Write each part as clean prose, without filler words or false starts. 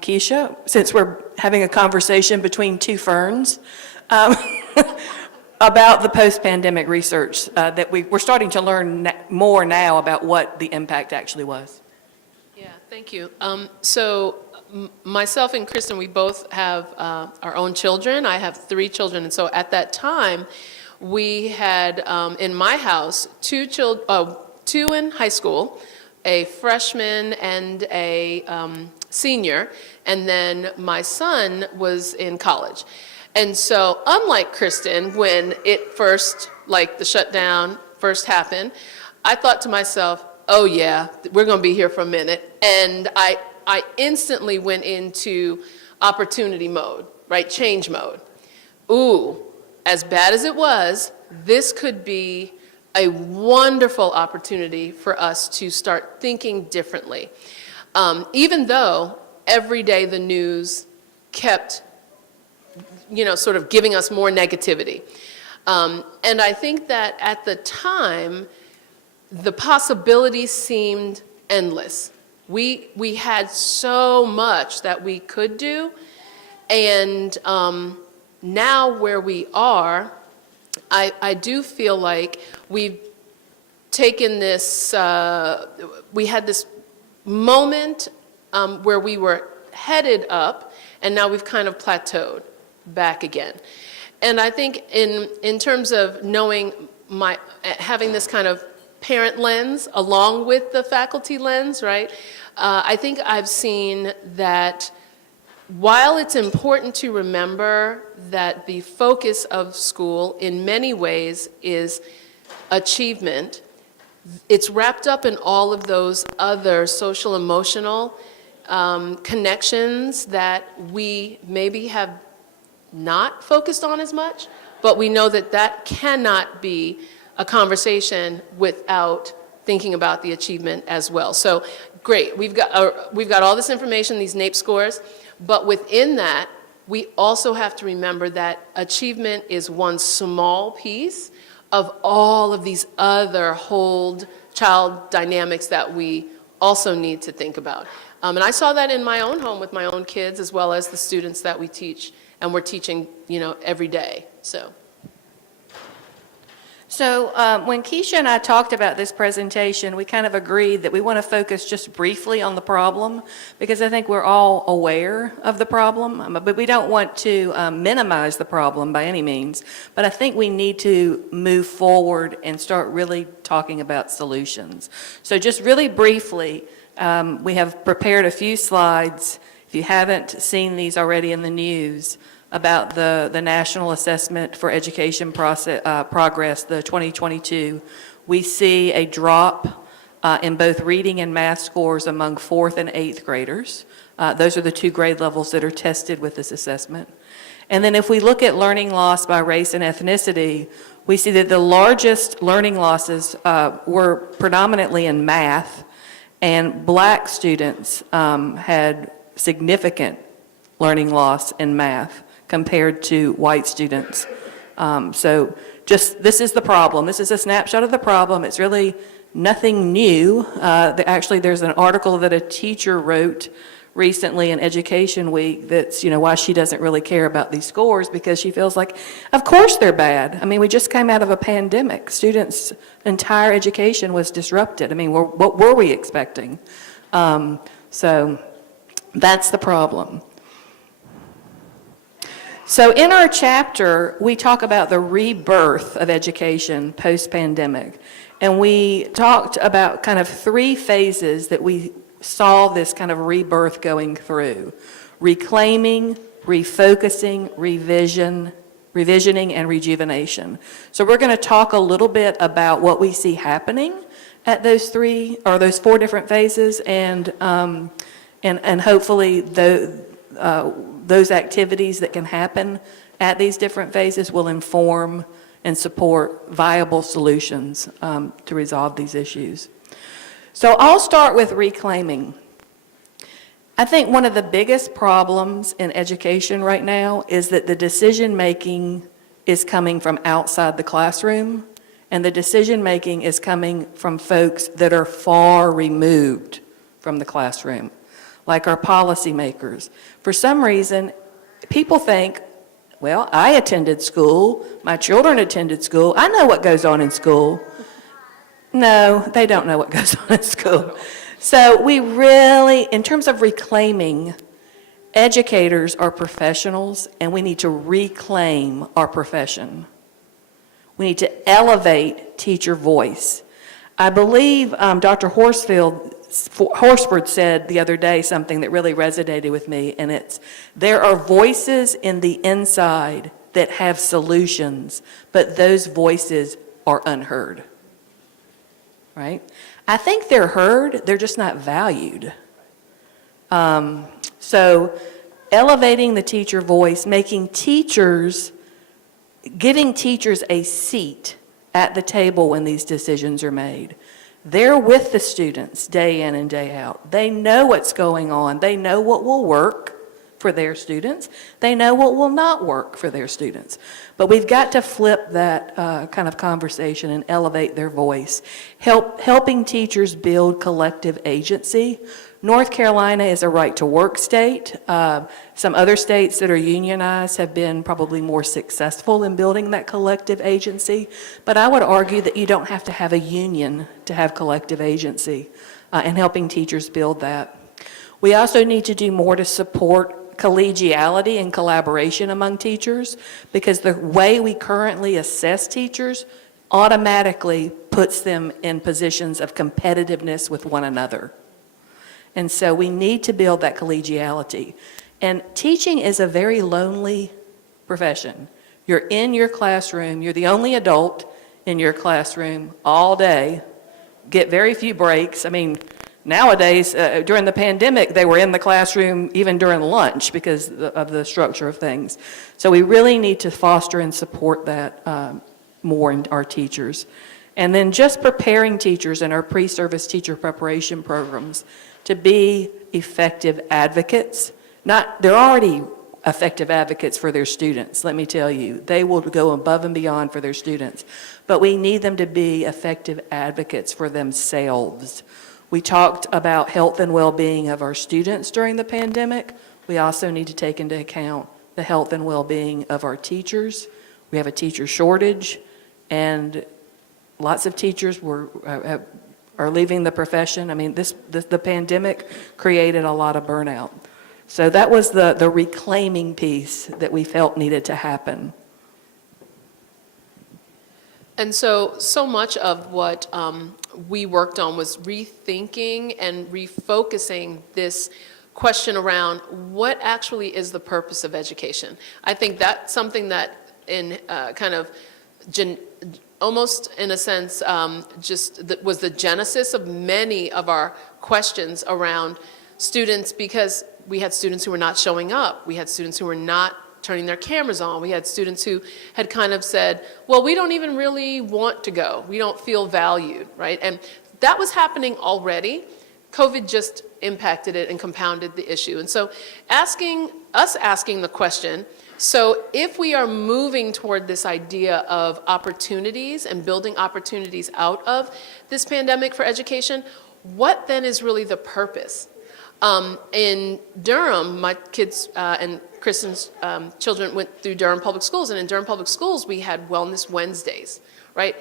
Keisha, since we're having a conversation between two ferns, about the post-pandemic research that we're starting to learn more now about what the impact actually was. Yeah, thank you. Myself and Kristen, we both have our own children. I have 3 children, and so at that time, we had in my house 2 in high school, a freshman and a senior, and then my son was in college. And so, unlike Kristen, when it first, like the shutdown first happened, I thought to myself, oh yeah, we're going to be here for a minute. And I instantly went into opportunity mode, right? Change mode. Ooh, as bad as it was, this could be a wonderful opportunity for us to start thinking differently. Even though every day the news kept, sort of giving us more negativity. And I think that at the time, the possibilities seemed endless. We had so much that we could do, and now where we are, I do feel like we've taken this, we had this moment where we were headed up, and now we've kind of plateaued back again. And I think in terms of knowing having this kind of parent lens along with the faculty lens, right? I think I've seen that while it's important to remember that the focus of school in many ways is achievement, it's wrapped up in all of those other social emotional connections that we maybe have not focused on as much, but we know that that cannot be a conversation without thinking about the achievement as well. So great, we've got all this information, these NAEP scores, but within that, we also have to remember that achievement is one small piece of all of these other whole child dynamics that we also need to think about. And I saw that in my own home with my own kids, as well as the students that we teach, and we're teaching, every day, so. So when Keisha and I talked about this presentation, we kind of agreed that we want to focus just briefly on the problem, because I think we're all aware of the problem, but we don't want to minimize the problem by any means. But I think we need to move forward and start really talking about solutions. So just really briefly, we have prepared a few slides. If you haven't seen these already in the news, about the National Assessment for Education Progress, the 2022, we see a drop in both reading and math scores among 4th and 8th graders. Those are the 2 grade levels that are tested with this assessment. And then if we look at learning loss by race and ethnicity, we see that the largest learning losses were predominantly in math, and Black students had significant learning loss in math compared to white students. So just, this is the problem. This is a snapshot of the problem. It's really nothing new. Actually, there's an article that a teacher wrote recently in Education Week that's, why she doesn't really care about these scores, because she feels like, of course they're bad. I mean, we just came out of a pandemic. Students' entire education was disrupted. I mean, what were we expecting? So that's the problem. So in our chapter, we talk about the rebirth of education post-pandemic. And we talked about kind of 3 phases that we saw this kind of rebirth going through: reclaiming, refocusing, revisioning, and rejuvenation. So we're going to talk a little bit about what we see happening at those 4 different phases, and hopefully those activities that can happen at these different phases will inform and support viable solutions to resolve these issues. So I'll start with reclaiming. I think one of the biggest problems in education right now is that the decision-making is coming from outside the classroom, and the decision-making is coming from folks that are far removed from the classroom. like our policymakers. For some reason, people think, well, I attended school, my children attended school, I know what goes on in school. No, they don't know what goes on in school. So we really, in terms of reclaiming, educators are professionals, and we need to reclaim our profession. We need to elevate teacher voice. I believe Dr. Horsford said the other day something that really resonated with me, and it's, there are voices in the inside that have solutions, but those voices are unheard. Right? I think they're heard, they're just not valued. So elevating the teacher voice, giving teachers a seat at the table when these decisions are made. They're with the students day in and day out. They know what's going on. They know what will work for their students. They know what will not work for their students. But we've got to flip that kind of conversation and elevate their voice. Helping teachers build collective agency. North Carolina is a right-to-work state. Some other states that are unionized have been probably more successful in building that collective agency. But I would argue that you don't have to have a union to have collective agency and helping teachers build that. We also need to do more to support collegiality and collaboration among teachers, because the way we currently assess teachers automatically puts them in positions of competitiveness with one another. And so we need to build that collegiality. And teaching is a very lonely profession. You're in your classroom, you're the only adult in your classroom all day, get very few breaks. I mean, nowadays, during the pandemic, they were in the classroom even during lunch because of the structure of things. So we really need to foster and support that more in our teachers. And then just preparing teachers in our pre-service teacher preparation programs to be effective advocates. They're already effective advocates for their students, let me tell you. They will go above and beyond for their students. But we need them to be effective advocates for themselves. We talked about health and well-being of our students during the pandemic. We also need to take into account the health and well-being of our teachers. We have a teacher shortage, and lots of teachers are leaving the profession. I mean, the pandemic created a lot of burnout. So that was the reclaiming piece that we felt needed to happen. And so much of what we worked on was rethinking and refocusing this question around what actually is the purpose of education. I think that's something that in almost in a sense was the genesis of many of our questions around students, because we had students who were not showing up. We had students who were not turning their cameras on. We had students who had kind of said, well, we don't even really want to go. We don't feel valued, right? And that was happening already. COVID just impacted it and compounded the issue. And so asking the question, so if we are moving toward this idea of opportunities and building opportunities out of this pandemic for education, what then is really the purpose? In Durham, my kids and Kristen's children went through Durham Public Schools, and in Durham Public Schools, we had Wellness Wednesdays, right?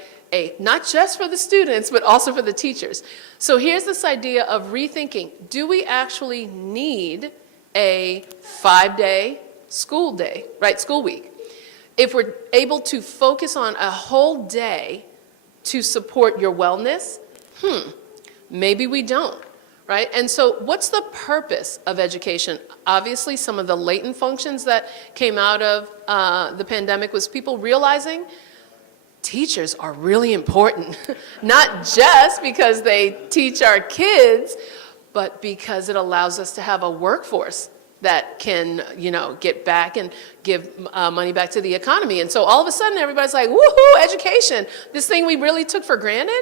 Not just for the students, but also for the teachers. So here's this idea of rethinking. Do we actually need a 5-day school day, right, school week? If we're able to focus on a whole day to support your wellness, maybe we don't. Right? And so what's the purpose of education? Obviously, some of the latent functions that came out of the pandemic was people realizing teachers are really important, not just because they teach our kids, but because it allows us to have a workforce that can, get back and give money back to the economy. And so all of a sudden, everybody's like, woohoo, education, this thing we really took for granted.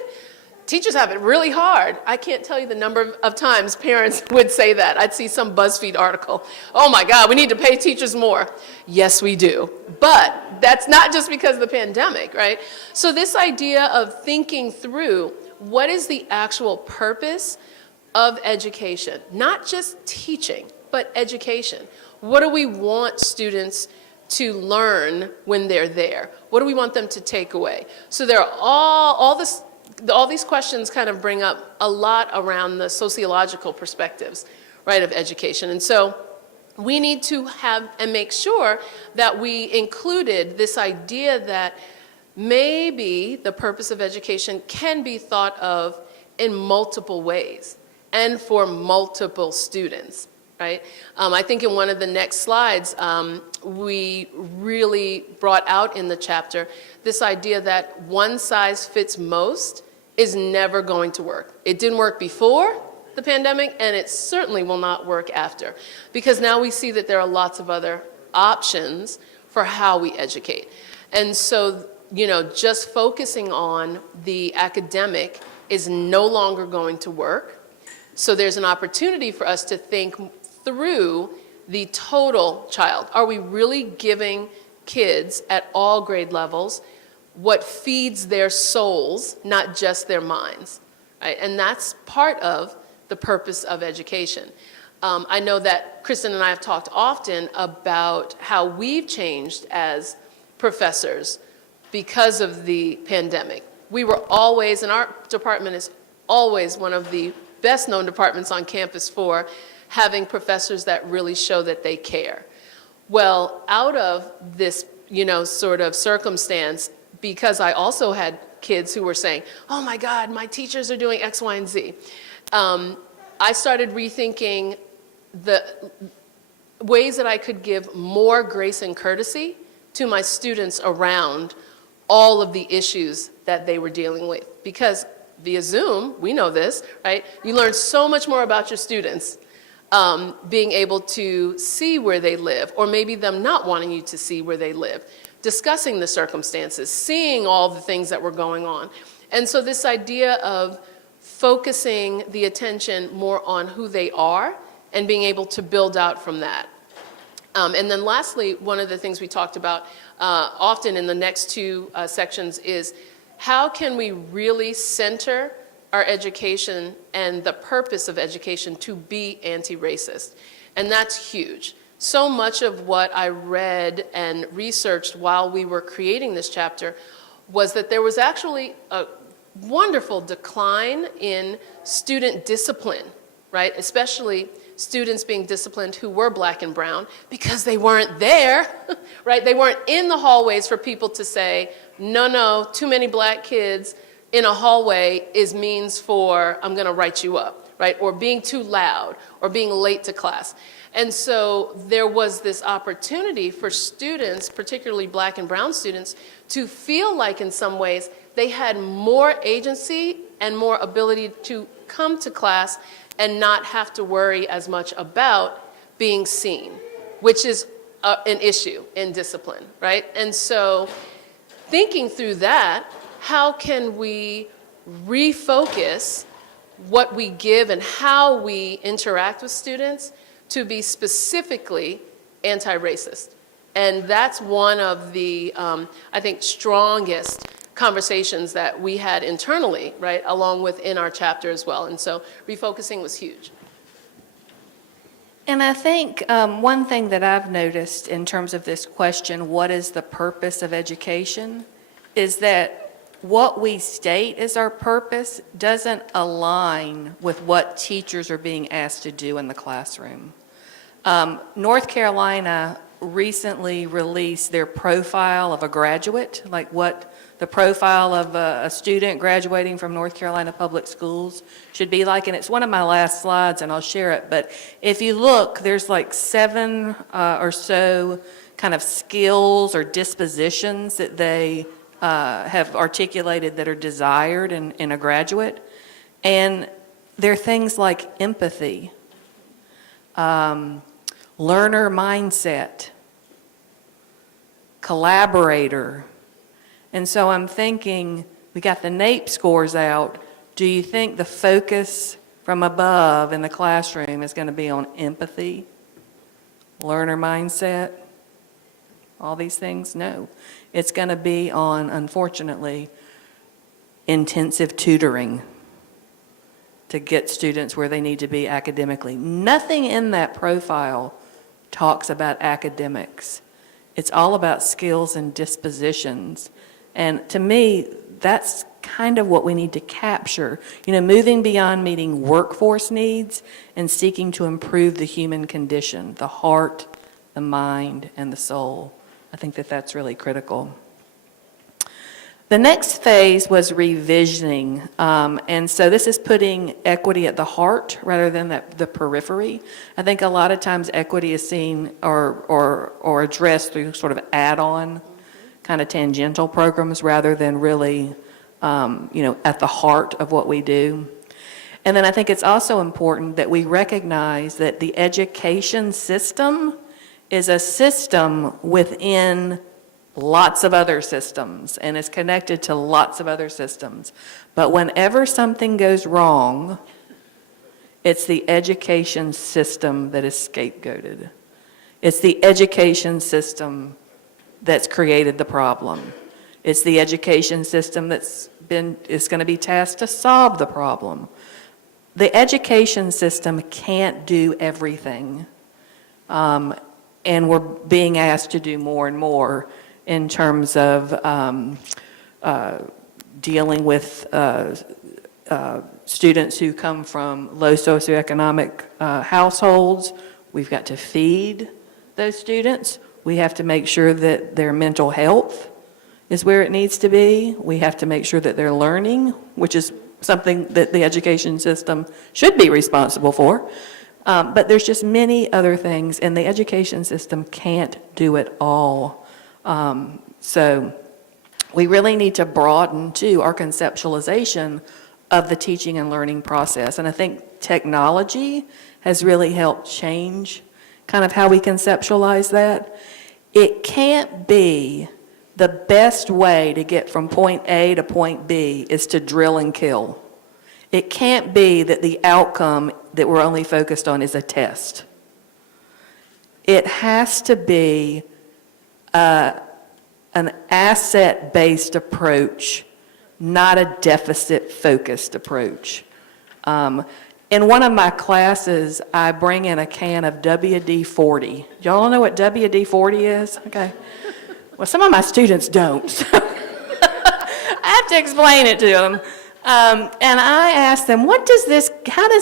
Teachers have it really hard. I can't tell you the number of times parents would say that. I'd see some BuzzFeed article. Oh my God, we need to pay teachers more. Yes, we do. But that's not just because of the pandemic, right? So this idea of thinking through what is the actual purpose, of education, not just teaching, but education. What do we want students to learn when they're there? What do we want them to take away? So there are all these questions kind of bring up a lot around the sociological perspectives, right, of education. And so we need to have and make sure that we included this idea that maybe the purpose of education can be thought of in multiple ways and for multiple students, right? I think in one of the next slides, we really brought out in the chapter this idea that one size fits most is never going to work. It didn't work before the pandemic, and it certainly will not work after, because now we see that there are lots of other options for how we educate. And so, just focusing on the academic is no longer going to work. So there's an opportunity for us to think through the total child. Are we really giving kids at all grade levels what feeds their souls, not just their minds, right? And that's part of the purpose of education. I know that Kristen and I have talked often about how we've changed as professors because of the pandemic. We were always, and our department is always one of the best known departments on campus for having professors that really show that they care. Well, out of this, sort of circumstance, because I also had kids who were saying, oh my God, my teachers are doing X, Y, and Z. I started rethinking the ways that I could give more grace and courtesy to my students around all of the issues that they were dealing with. Because via Zoom, we know this, right? You learn so much more about your students, being able to see where they live, or maybe them not wanting you to see where they live, discussing the circumstances, seeing all the things that were going on. And so this idea of focusing the attention more on who they are and being able to build out from that. And then lastly, one of the things we talked about often in the next two sections is how can we really center our education and the purpose of education to be anti-racist? And that's huge. So much of what I read and researched while we were creating this chapter was that there was actually a wonderful decline in student discipline, right? Especially students being disciplined who were black and brown because they weren't there, right? They weren't in the hallways for people to say, no, too many black kids in a hallway is means for I'm going to write you up, right? Or being too loud or being late to class. And so there was this opportunity for students, particularly black and brown students, to feel like in some ways they had more agency and more ability to come to class and not have to worry as much about being seen, which is an issue in discipline, right? And so thinking through that, how can we refocus what we give and how we interact with students to be specifically anti-racist? And that's one of the, I think, strongest conversations that we had internally, right, along with in our chapter as well. And so refocusing was huge. And I think one thing that I've noticed in terms of this question, what is the purpose of education, is that what we state as our purpose doesn't align with what teachers are being asked to do in the classroom. North Carolina recently released their profile of a graduate, like what the profile of a student graduating from North Carolina Public Schools should be like. And it's one of my last slides, and I'll share it. But if you look, there's like 7 or so kind of skills or dispositions that they have articulated that are desired in a graduate. And they're things like empathy, learner mindset, collaborator. And so I'm thinking, we got the NAEP scores out. Do you think the focus from above in the classroom is going to be on empathy, learner mindset, all these things? No. It's going to be on, unfortunately, intensive tutoring, to get students where they need to be academically. Nothing in that profile talks about academics. It's all about skills and dispositions. And to me, that's kind of what we need to capture. You know, moving beyond meeting workforce needs and seeking to improve the human condition, the heart, the mind, and the soul. I think that that's really critical. The next phase was revisioning, and so this is putting equity at the heart rather than the periphery. I think a lot of times equity is seen or addressed through sort of add-on, kind of tangential programs rather than really, at the heart of what we do. And then I think it's also important that we recognize that the education system is a system within lots of other systems and is connected to lots of other systems. But whenever something goes wrong, it's the education system that is scapegoated. It's the education system that's created the problem. It's the education system is going to be tasked to solve the problem. The education system can't do everything. And we're being asked to do more and more in terms of dealing with students who come from low socioeconomic households. We've got to feed those students. We have to make sure that their mental health is where it needs to be. We have to make sure that they're learning, which is something that the education system should be responsible for. But there's just many other things, and the education system can't do it all. So we really need to broaden, too, our conceptualization of the teaching and learning process. And I think technology has really helped change kind of how we conceptualize that. It can't be the best way to get from point A to point B is to drill and kill. It can't be that the outcome that we're only focused on is a test. It has to be an asset-based approach, not a deficit-focused approach. In one of my classes, I bring in a can of WD-40. Y'all know what WD-40 is? Okay. Well, some of my students don't. So I have to explain it to them. And I asked them, how does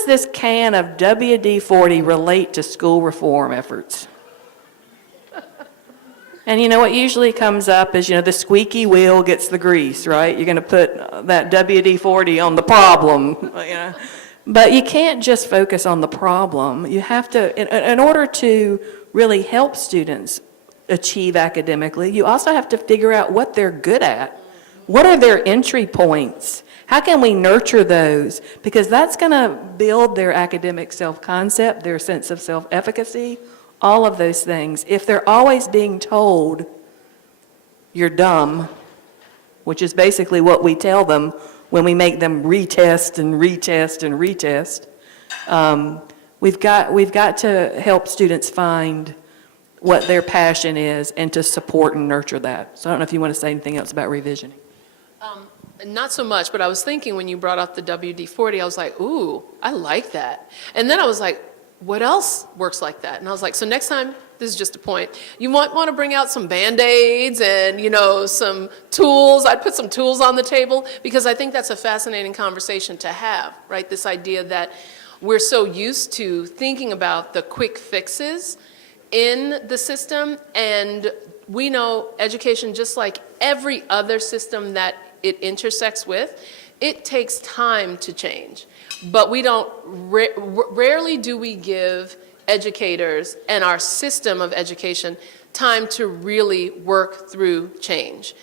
this can of WD-40 relate to school reform efforts? And you know what usually comes up is, the squeaky wheel gets the grease, right? You're going to put that WD-40 on the problem, But you can't just focus on the problem. You have to, in order to really help students achieve academically, you also have to figure out what they're good at. What are their entry points? How can we nurture those? Because that's going to build their academic self-concept, their sense of self-efficacy, all of those things. If they're always being told, you're dumb, which is basically what we tell them when we make them retest and retest and retest, we've got to help students find what their passion is and to support and nurture that. So I don't know if you want to say anything else about revisioning. Not so much, but I was thinking when you brought up the WD-40, I was like, ooh, I like that. And then I was like, what else works like that? And I was like, so next time, this is just a point, you might want to bring out some Band-Aids and, some tools. I'd put some tools on the table because I think that's a fascinating conversation to have, right? This idea that we're so used to thinking about the quick fixes in the system, and we know education, just like every other system that it intersects with, it takes time to change. But we don't, rarely do we give educators and our system of education time to really work through change.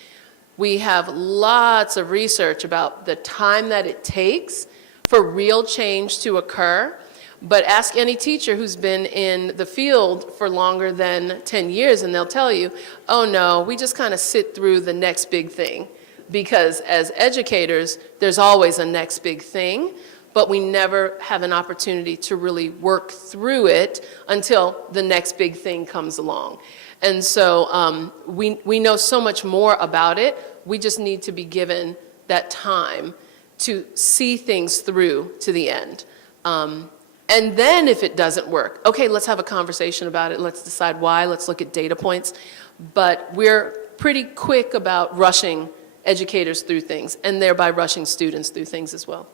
We have lots of research about the time that it takes for real change to occur. But ask any teacher who's been in the field for longer than 10 years and they'll tell you, oh no, we just kind of sit through the next big thing. Because as educators, there's always a next big thing, but we never have an opportunity to really work through it until the next big thing comes along. And so we know so much more about it. We just need to be given that time to see things through to the end. And then if it doesn't work, okay, let's have a conversation about it. Let's decide why. Let's look at data points. But we're pretty quick about rushing educators through things and thereby rushing students through things as well.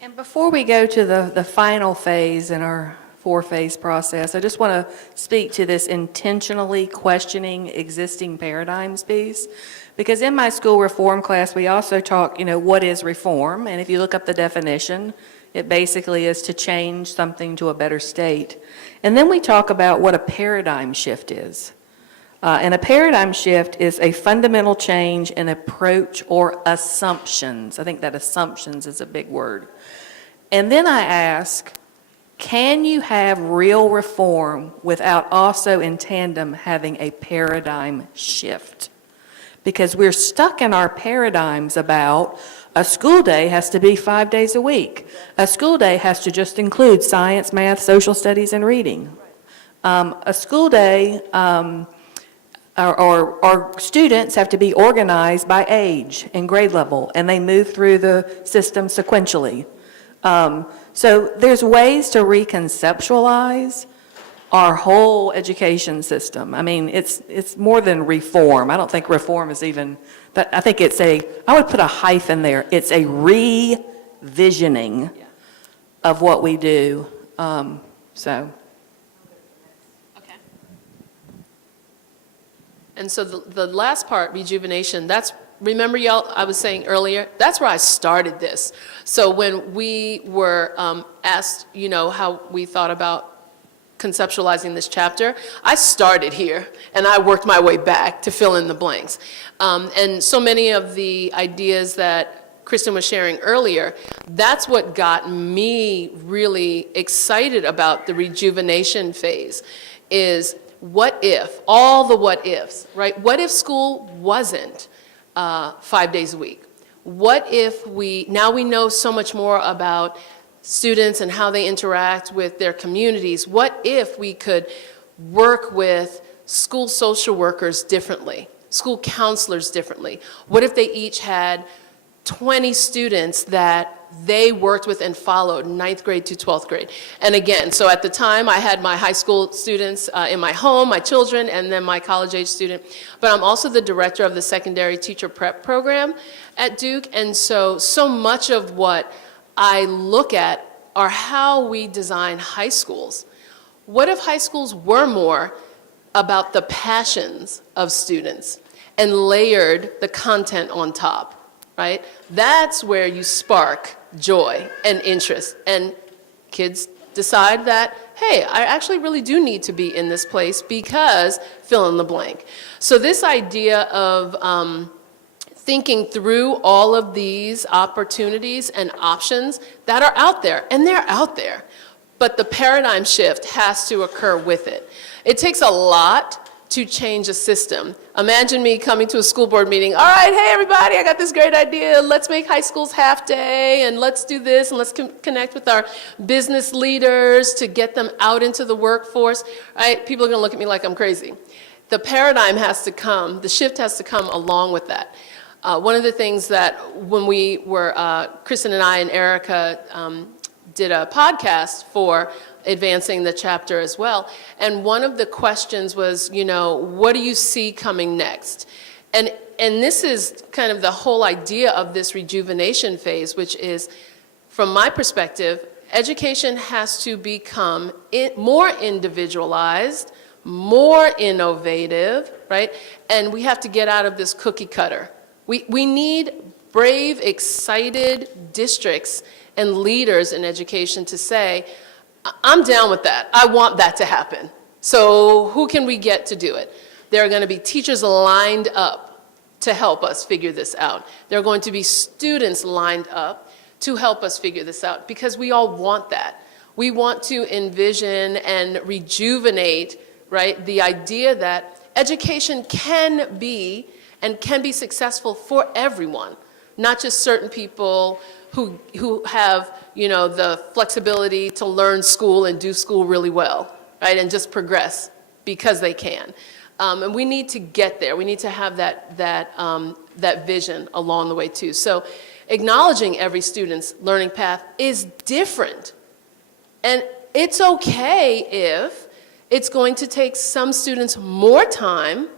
And before we go to the final phase in our four-phase process, I just want to speak to this intentionally questioning existing paradigms piece. Because in my school reform class, we also talk, what is reform? And if you look up the definition, it basically is to change something to a better state. And then we talk about what a paradigm shift is. And a paradigm shift is a fundamental change in approach or assumptions. I think that assumptions is a big word. And then I ask, can you have real reform without also in tandem having a paradigm shift? Because we're stuck in our paradigms about a school day has to be 5 days a week. A school day has to just include science, math, social studies, and reading. A school day, our students have to be organized by age and grade level, and they move through the system sequentially. So there's ways to reconceptualize our whole education system. I mean, it's more than reform. I don't think reform is even, I think I would put a hyphen there. It's a revisioning of what we do. So. Okay. And so the last part, rejuvenation, remember y'all, I was saying earlier, that's where I started this. So when we were asked, how we thought about conceptualizing this chapter, I started here and I worked my way back to fill in the blanks. And so many of the ideas that Kristen was sharing earlier, that's what got me really excited about the rejuvenation phase, is what if, all the what ifs, right? What if school wasn't 5 days a week? What if now we know so much more about students and how they interact with their communities. What if we could work with school social workers differently, school counselors differently? What if they each had 20 students that they worked with and followed, 9th grade to 12th grade? And again, so at the time I had my high school students in my home, my children, and then my college-age student. But I'm also the director of the secondary teacher prep program at Duke, and so much of what I look at are how we design high schools. What if high schools were more about the passions of students and layered the content on top, right? That's where you spark joy and interest, and kids decide that, hey, I actually really do need to be in this place because fill in the blank. So this idea of thinking through all of these opportunities and options that are out there, and they're out there, but the paradigm shift has to occur with it. It takes a lot to change a system. Imagine me coming to a school board meeting, all right, hey everybody, I got this great idea, let's make high schools half day, and let's do this, and let's connect with our business leaders to get them out into the workforce, right? People are gonna look at me like I'm crazy. The paradigm has to come, the shift has to come along with that. One of the things that when we were, Kristen and I and Erica did a podcast for advancing the chapter as well, and one of the questions was, what do you see coming next? And this is kind of the whole idea of this rejuvenation phase, which is, from my perspective, education has to become more individualized, more innovative, right? And we have to get out of this cookie cutter. We need brave, excited districts and leaders in education to say, I'm down with that. I want that to happen. So who can we get to do it? There are going to be teachers lined up to help us figure this out. There are going to be students lined up to help us figure this out, because we all want that. We want to envision and rejuvenate, right, the idea that education can be successful for everyone, not just certain people who have, the flexibility to learn school and do school really well, right, and just progress because they can. And we need to get there. We need to have that vision along the way too. So acknowledging every student's learning path is different. And it's okay if it's going to take some students more time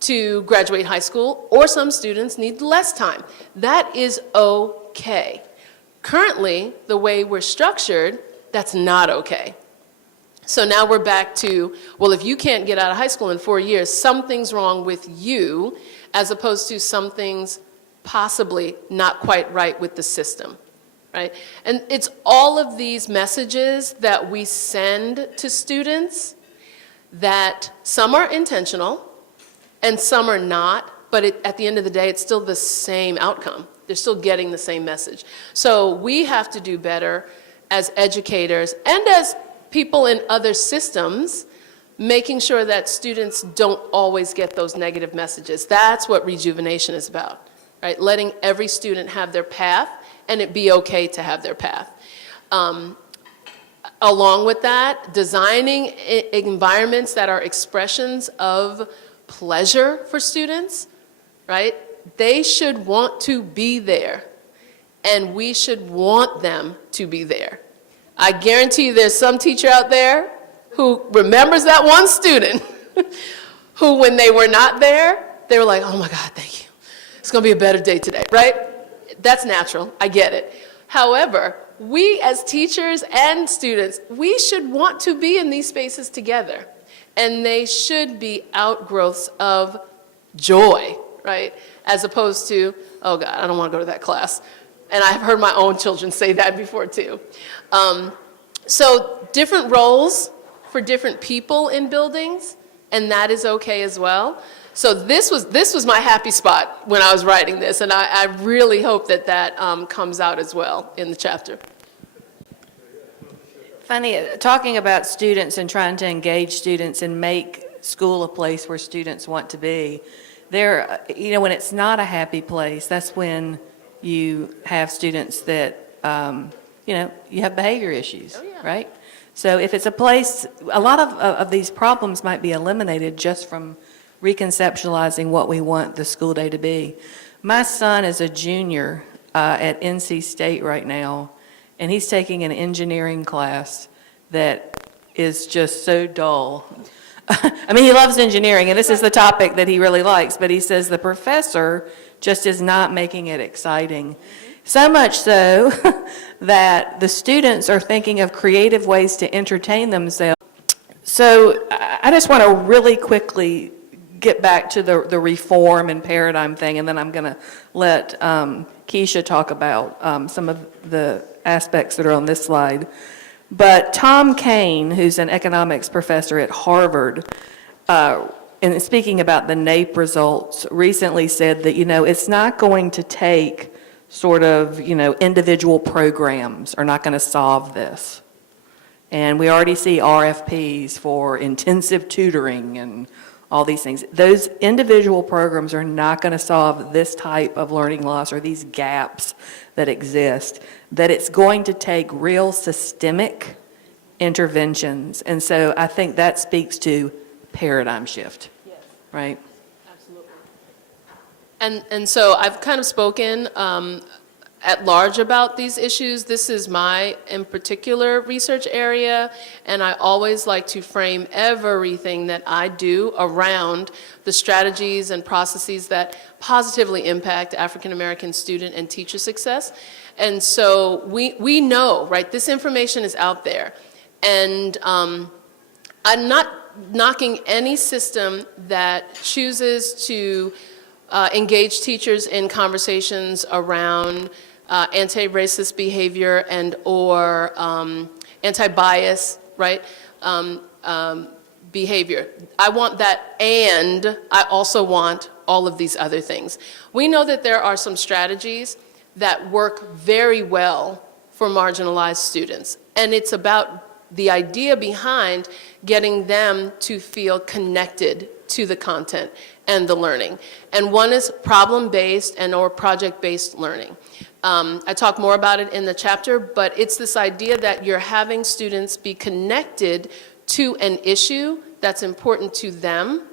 to graduate high school, or some students need less time. That is okay. Currently, the way we're structured, that's not okay. So now we're back to, well, if you can't get out of high school in 4 years, something's wrong with you, as opposed to something's possibly not quite right with the system, right? And it's all of these messages that we send to students that some are intentional and some are not, but at the end of the day, it's still the same outcome. They're still getting the same message. So we have to do better as educators and as people in other systems, making sure that students don't always get those negative messages. That's what rejuvenation is about, right? Letting every student have their path, and it be okay to have their path. Along with that, designing environments that are expressions of pleasure for students, right? They should want to be there, and we should want them to be there. I guarantee you there's some teacher out there who remembers that one student who, when they were not there, they were like, oh my God, thank you. It's going to be a better day today, right? That's natural. I get it. However, we as teachers and students, we should want to be in these spaces together. And they should be outgrowths of joy, right? As opposed to, oh God, I don't want to go to that class. And I've heard my own children say that before too. So different roles for different people in buildings, and that is okay as well. So this was my happy spot when I was writing this, and I really hope that that comes out as well in the chapter. Funny, talking about students and trying to engage students and make school a place where students want to be, there, you know, when it's not a happy place, that's when you have students that, you know, you have behavior issues, Oh, yeah. right? So if it's a place, a lot of these problems might be eliminated just from reconceptualizing what we want the school day to be. My son is a junior at NC State right now, and he's taking an engineering class that is just so dull. I mean, he loves engineering, and this is the topic that he really likes, but he says the professor just is not making it exciting. So much so that the students are thinking of creative ways to entertain themselves. So I just want to really quickly get back to the reform and paradigm thing, and then I'm going to let Keisha talk about some of the aspects that are on this slide. But Tom Kane, who's an economics professor at Harvard, in speaking about the NAEP results, recently said that, you know, it's not going to take sort of, you know, individual programs are not going to solve this. And we already see RFPs for intensive tutoring and all these things. Those individual programs are not going to solve this type of learning loss or these gaps that exist, that it's going to take real systemic interventions. And so I think that speaks to paradigm shift, Yes. right? Absolutely. And so I've kind of spoken at large about these issues. This is my, in particular, research area, and I always like to frame everything that I do around the strategies and processes that positively impact African American student and teacher success. And so we know, right, this information is out there. And I'm not knocking any system that chooses to engage teachers in conversations around anti-racist behavior and or anti-bias, right, behavior. I want that, and I also want all of these other things. We know that there are some strategies that work very well for marginalized students, and it's about the idea behind getting them to feel connected to the content and the learning. And one is problem-based and or project-based learning. I talk more about it in the chapter, but it's this idea that you're having students be connected to an issue that's important to them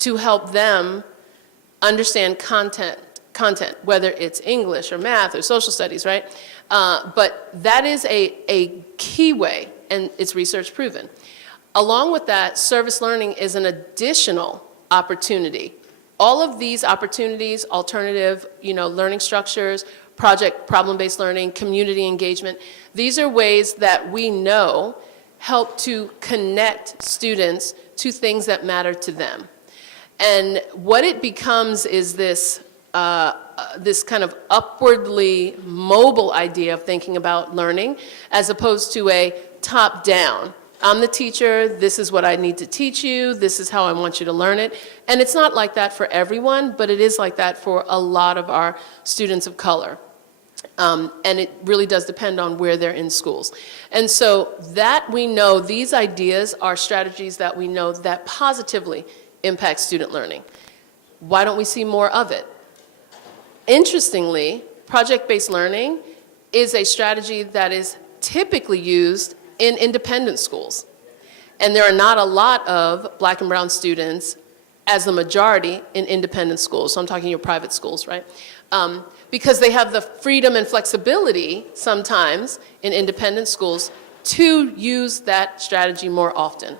to help them understand content, whether it's English or math or social studies, right? But that is a key way, and it's research proven. Along with that, service learning is an additional opportunity. All of these opportunities, alternative, learning structures, project problem-based learning, community engagement, these are ways that we know help to connect students to things that matter to them. And what it becomes is this kind of upwardly mobile idea of thinking about learning, as opposed to a top-down. I'm the teacher, this is what I need to teach you, this is how I want you to learn it. And it's not like that for everyone, but it is like that for a lot of our students of color. And it really does depend on where they're in schools. And so that we know, these ideas are strategies that we know that positively impact student learning. Why don't we see more of it? Interestingly, project-based learning is a strategy that is typically used in independent schools. And there are not a lot of black and brown students as the majority in independent schools. So I'm talking your private schools, right? Because they have the freedom and flexibility sometimes in independent schools to use that strategy more often.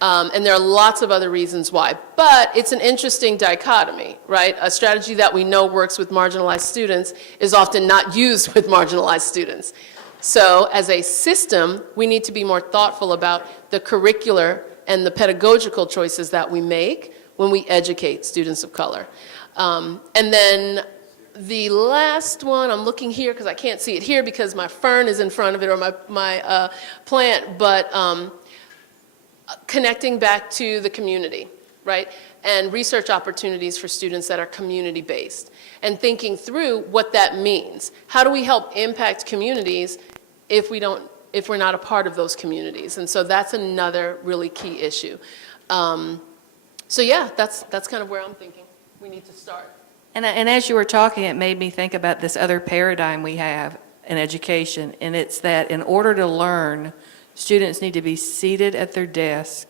And there are lots of other reasons why. But it's an interesting dichotomy, right? A strategy that we know works with marginalized students is often not used with marginalized students. So as a system, we need to be more thoughtful about the curricular and the pedagogical choices that we make when we educate students of color. And then the last one, I'm looking here because I can't see it here because my fern is in front of it, or my plant, but connecting back to the community, right? And research opportunities for students that are community-based, and thinking through what that means. How do we help impact communities if we're not a part of those communities? And so that's another really key issue. So yeah, that's kind of where I'm thinking we need to start. And as you were talking, it made me think about this other paradigm we have in education, and it's that in order to learn, students need to be seated at their desk,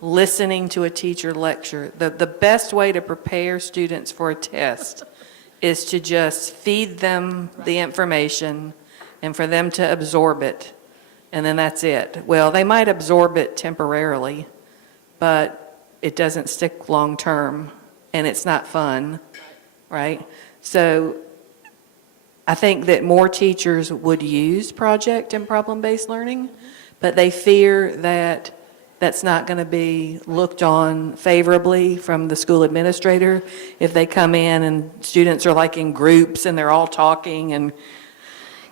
listening to a teacher lecture. The best way to prepare students for a test is to just feed them the information and for them to absorb it, and then that's it. Well, they might absorb it temporarily, but it doesn't stick long term, and it's not fun, right? So I think that more teachers would use project and problem-based learning, but they fear that that's not going to be looked on favorably from the school administrator if they come in and students are like in groups and they're all talking and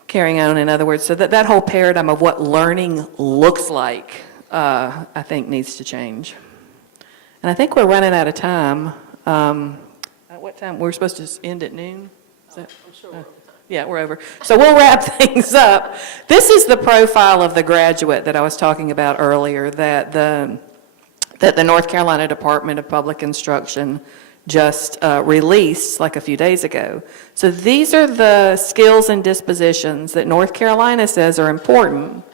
carrying on, in other words. So that whole paradigm of what learning looks like, I think needs to change. And I think we're running out of time. At what time? We're supposed to end at noon? Is that? I'm sure we're over time. Yeah, we're over. So we'll wrap things up. This is the profile of the graduate that I was talking about earlier, that the North Carolina Department of Public Instruction just released like a few days ago. So these are the skills and dispositions that North Carolina says are important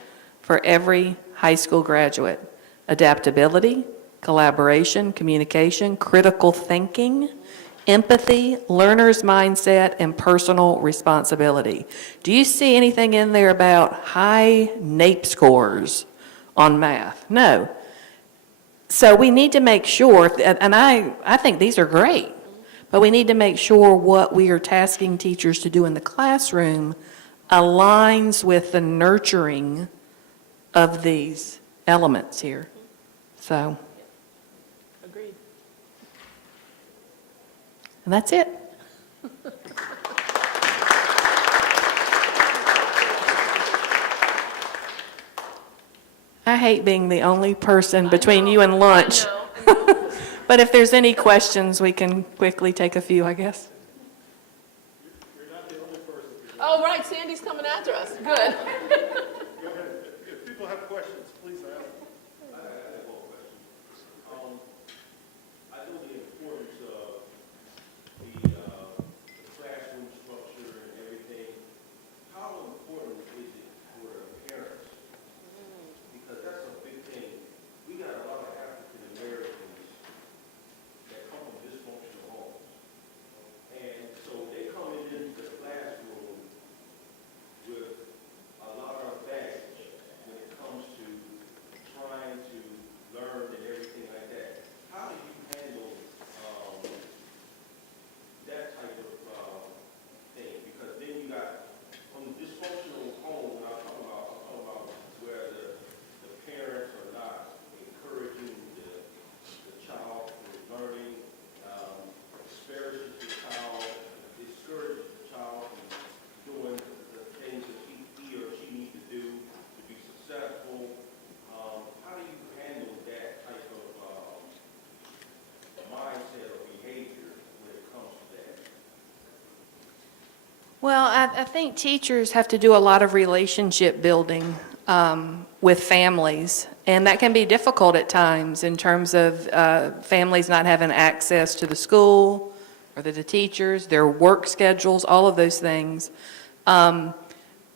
for every high school graduate: adaptability, collaboration, communication, critical thinking, empathy, learner's mindset, and personal responsibility. Do you see anything in there about high NAEP scores on math? No. So we need to make sure, and I think these are great, but we need to make sure what we are tasking teachers to do in the classroom aligns with the nurturing of these elements here. So. Agreed. And that's it. I hate being the only person between you and lunch. I know. But if there's any questions, we can quickly take a few, I guess. You're not the only person. Oh, right, Sandy's coming after us. Good. Go ahead. If people have questions, please ask. I have one question. I know the importance of the classroom structure and everything. How important is it for the parents? Because that's a big thing. We got a lot of African Americans that come from dysfunctional homes. And Well, I think teachers have to do a lot of relationship building with families, and that can be difficult at times in terms of families not having access to the school or the teachers, their work schedules, all of those things. I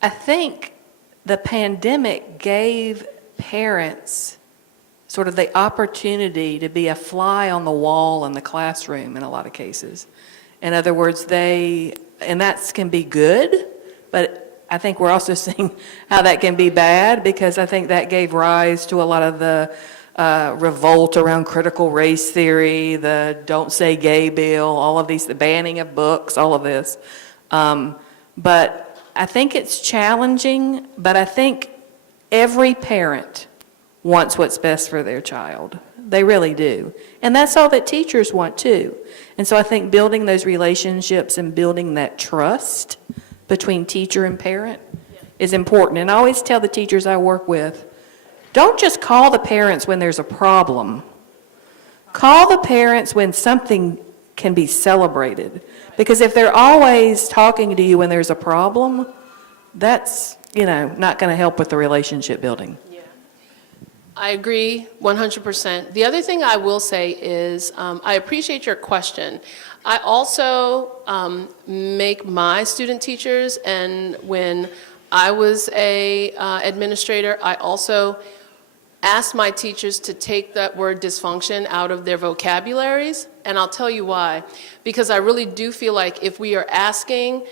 think the pandemic gave parents sort of the opportunity to be a fly on the wall in the classroom in a lot of cases. In other words, and that can be good, but I think we're also seeing how that can be bad, because I think that gave rise to a lot of the revolt around critical race theory, the Don't Say Gay bill, all of these, the banning of books, all of this. But I think it's challenging, but I think every parent wants what's best for their child. They really do. And that's all that teachers want too. And so I think building those relationships and building that trust between teacher and parent is important. And I always tell the teachers I work with, don't just call the parents when there's a problem. Call the parents when something can be celebrated. Because if they're always talking to you when there's a problem, that's, not going to help with the relationship building. I agree 100%. The other thing I will say is I appreciate your question. I also make my student teachers, and when I was a administrator, I also asked my teachers to take that word dysfunction out of their vocabularies, and I'll tell you why. Because I really do feel like if we are asking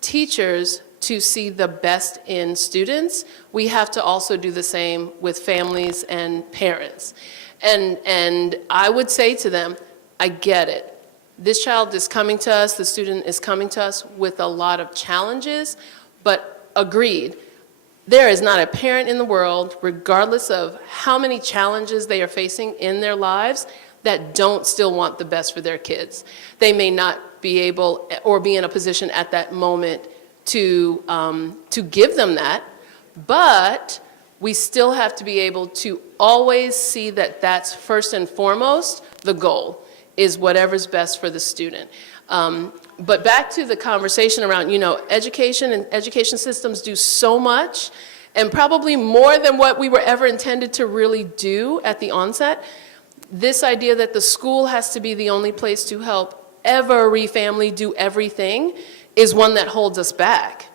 teachers to see the best in students, we have to also do the same with families and parents. And I would say to them, I get it. This child is coming to us, the student is coming to us with a lot of challenges, but agreed, there is not a parent in the world, regardless of how many challenges they are facing in their lives, that don't still want the best for their kids. They may not be able or be in a position at that moment to give them that, but we still have to be able to always see that that's first and foremost the goal, is whatever's best for the student. But back to the conversation around, education and education systems do so much, and probably more than what we were ever intended to really do at the onset. This idea that the school has to be the only place to help every family do everything is one that holds us back.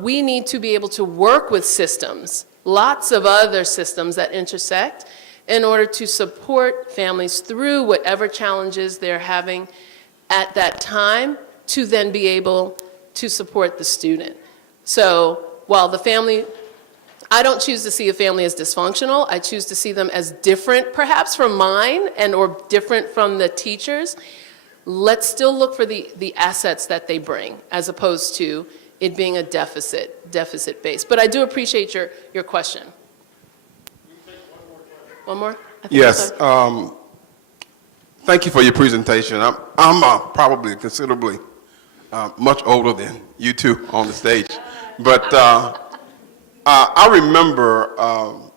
We need to be able to work with systems, lots of other systems that intersect, in order to support families through whatever challenges they're having at that time, to then be able to support the student. So while the family, I don't choose to see a family as dysfunctional, I choose to see them as different perhaps from mine and or different from the teachers. Let's still look for the assets that they bring, as opposed to it being a deficit based. But I do appreciate your question. One more? I think Yes. that's all. Thank you for your presentation. I'm probably considerably much older than you two on the stage. But I remember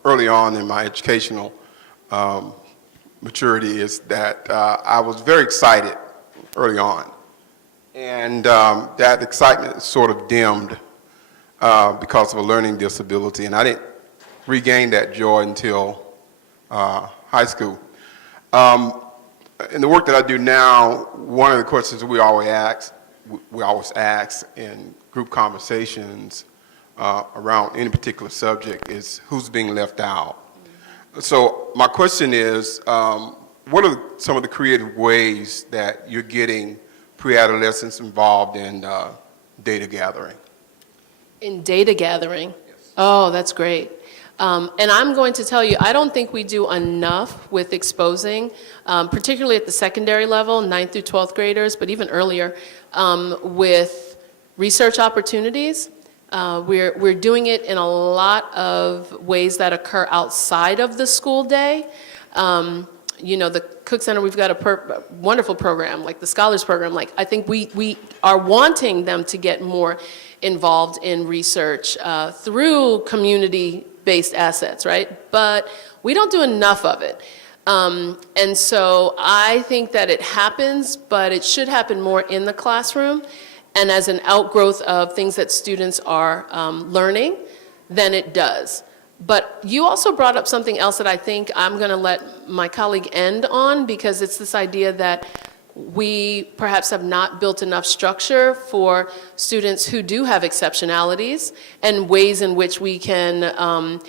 early on in my educational maturity is that I was very excited early on. And that excitement sort of dimmed because of a learning disability. And I didn't regain that joy until high school. In the work that I do now, one of the questions we always ask in group conversations around any particular subject is who's being left out. So my question is, what are some of the creative ways that you're getting pre-adolescents involved in data gathering? In data gathering? Oh, that's great. And I'm going to tell you, I don't think we do enough with exposing, particularly at the secondary level, 9th through 12th graders, but even earlier, with research opportunities. We're doing it in a lot of ways that occur outside of the school day. The Cook Center, we've got a wonderful program, like the Scholars Program. Like, I think we are wanting them to get more involved in research through community-based assets, right? But we don't do enough of it. And so I think that it happens, but it should happen more in the classroom. and as an outgrowth of things that students are learning, then it does. But you also brought up something else that I think I'm going to let my colleague end on, because it's this idea that we perhaps have not built enough structure for students who do have exceptionalities, and ways in which we can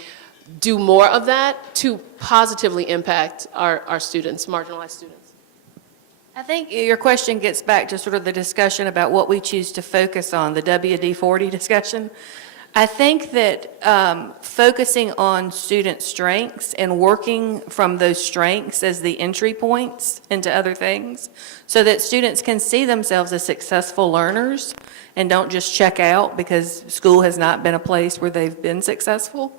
do more of that to positively impact our students, marginalized students. I think your question gets back to sort of the discussion about what we choose to focus on, the WD-40 discussion. I think that focusing on student strengths and working from those strengths as the entry points into other things, so that students can see themselves as successful learners and don't just check out because school has not been a place where they've been successful.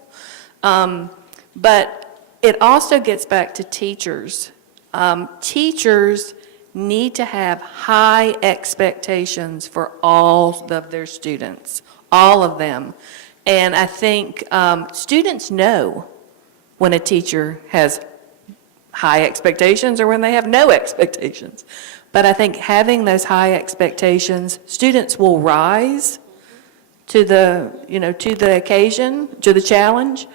But it also gets back to teachers. Teachers need to have high expectations for all of their students, all of them. And I think students know when a teacher has high expectations or when they have no expectations. But I think having those high expectations, students will rise to the, to the occasion, to the challenge,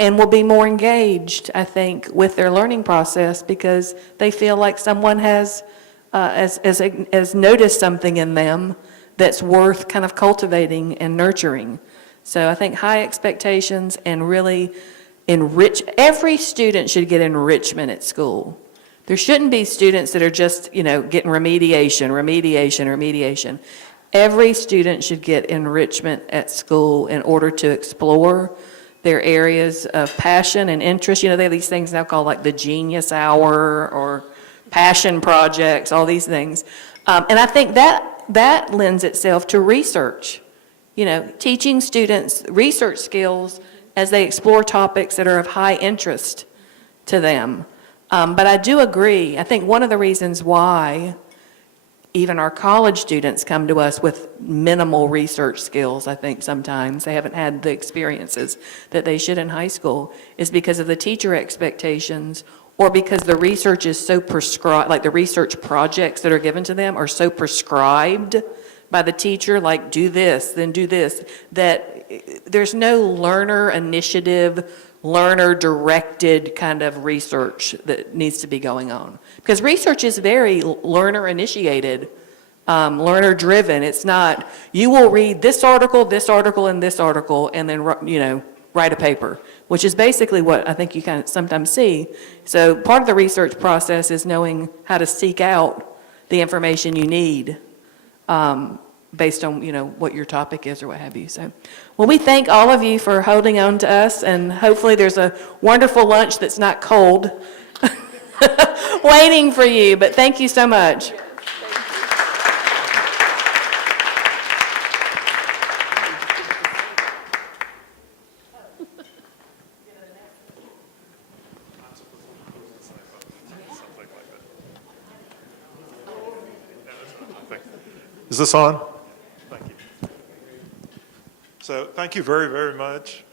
and will be more engaged, I think, with their learning process because they feel like someone has noticed something in them that's worth kind of cultivating and nurturing. So I think high expectations and really every student should get enrichment at school. There shouldn't be students that are just, getting remediation. Every student should get enrichment at school in order to explore their areas of passion and interest. They have these things now called like the Genius Hour or passion projects, all these things. And I think that lends itself to research, teaching students research skills as they explore topics that are of high interest to them. But I do agree. I think one of the reasons why even our college students come to us with minimal research skills, I think sometimes they haven't had the experiences that they should in high school, is because of the teacher expectations, or because the research is so prescribed, like the research projects that are given to them are so prescribed by the teacher, like do this, then do this, that there's no learner initiative, learner-directed kind of research that needs to be going on. Because research is very learner-initiated, learner-driven. It's not, you will read this article, and this article, and then, write a paper, which is basically what I think you kind of sometimes see. So part of the research process is knowing how to seek out the information you need based on, what your topic is or what have you. So, well, we thank all of you for holding on to us, and hopefully there's a wonderful lunch that's not cold waiting for you, but thank you so much. Is this on? Thank you. So thank you very, very much.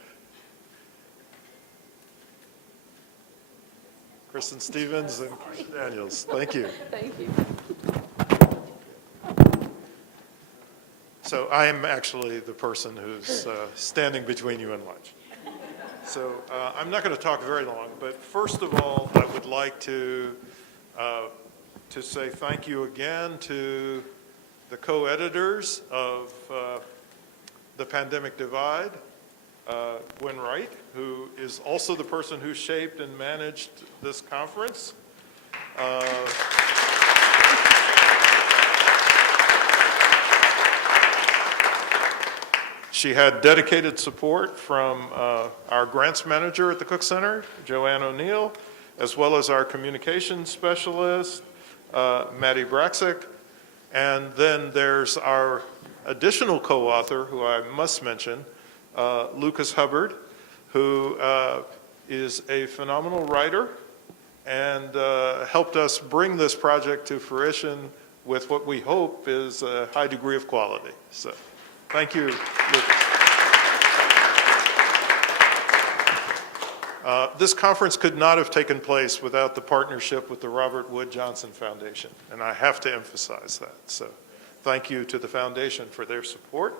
Kristen Stevens and Chris Daniels, thank you. Thank you. So I am actually the person who's standing between you and lunch. So I'm not going to talk very long, but first of all, I would like to say thank you again to the co-editors of The Pandemic Divide, Gwen Wright, who is also the person who shaped and managed this conference. She had dedicated support from our grants manager at the Cook Center, Joanne O'Neill, as well as our communications specialist, Maddie Braxick. And then there's our additional co-author, who I must mention, Lucas Hubbard, who is a phenomenal writer and helped us bring this project to fruition with what we hope is a high degree of quality. So thank you, Lucas. This conference could not have taken place without the partnership with the Robert Wood Johnson Foundation, and I have to emphasize that. So thank you to the foundation for their support.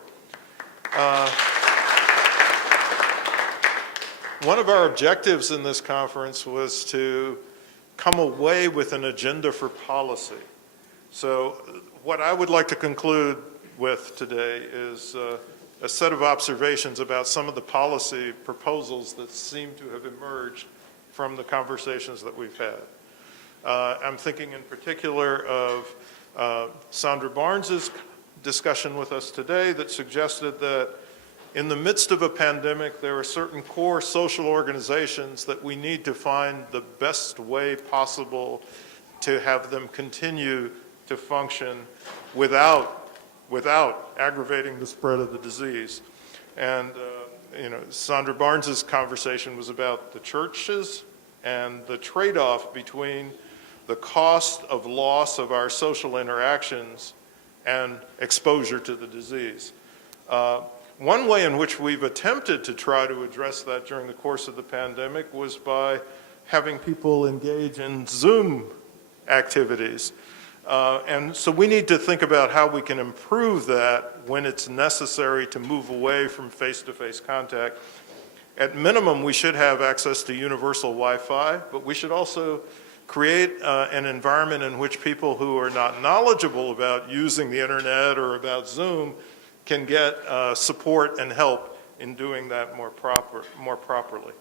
One of our objectives in this conference was to come away with an agenda for policy. So what I would like to conclude with today is a set of observations about some of the policy proposals that seem to have emerged from the conversations that we've had. I'm thinking in particular of Sandra Barnes's discussion with us today that suggested that in the midst of a pandemic, there are certain core social organizations that we need to find the best way possible to have them continue to function without aggravating the spread of the disease. And Sandra Barnes's conversation was about the churches and the trade-off between the cost of loss of our social interactions and exposure to the disease. One way in which we've attempted to try to address that during the course of the pandemic was by having people engage in Zoom activities. And so we need to think about how we can improve that when it's necessary to move away from face-to-face contact. At minimum, we should have access to universal Wi-Fi, but we should also create an environment in which people who are not knowledgeable about using the internet or about Zoom can get support and help in doing that more properly.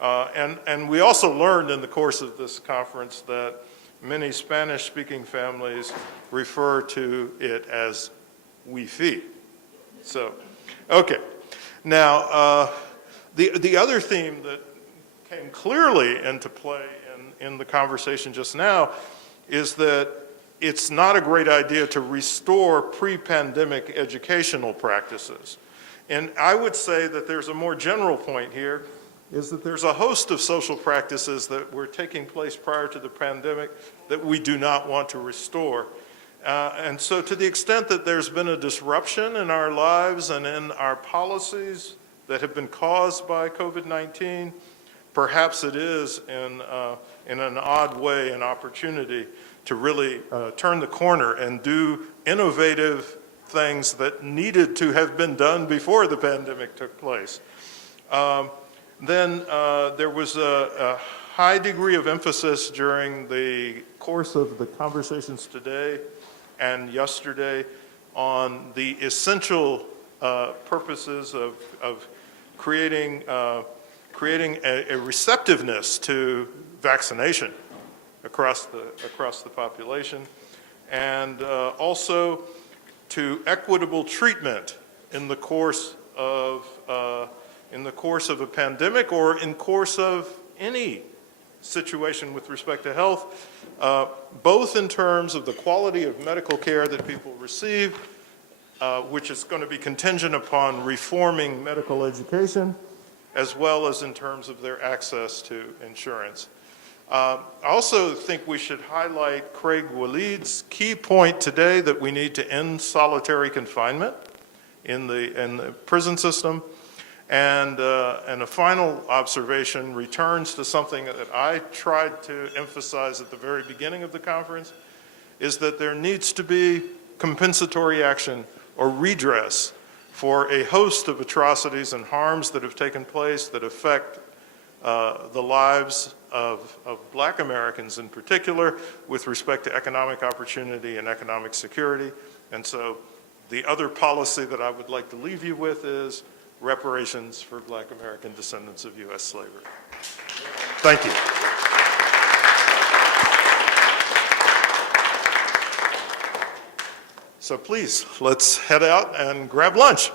And we also learned in the course of this conference that many Spanish-speaking families refer to it as Wi-Fi. So, okay. Now, the other theme that came clearly into play in the conversation just now is that it's not a great idea to restore pre-pandemic educational practices. And I would say that there's a more general point here, is that there's a host of social practices that were taking place prior to the pandemic that we do not want to restore. And so to the extent that there's been a disruption in our lives and in our policies that have been caused by COVID-19, perhaps it is in an odd way an opportunity to really turn the corner and do innovative things that needed to have been done before the pandemic took place. Then there was a high degree of emphasis during the course of the conversations today and yesterday on the essential purposes of creating a receptiveness to vaccination across the population, and also to equitable treatment in the course of a pandemic or in course of any situation with respect to health, both in terms of the quality of medical care that people receive, which is going to be contingent upon reforming medical education, as well as in terms of their access to insurance. I also think we should highlight Craig Waleed's key point today that we need to end solitary confinement in the prison system. And a final observation returns to something that I tried to emphasize at the very beginning of the conference, is that there needs to be compensatory action or redress for a host of atrocities and harms that have taken place that affect the lives of Black Americans in particular with respect to economic opportunity and economic security. And so the other policy that I would like to leave you with is reparations for Black American descendants of U.S. slavery. Thank you. So please, let's head out and grab lunch.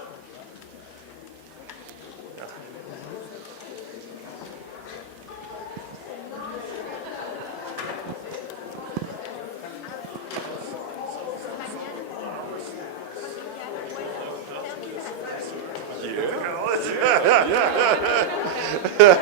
Yeah.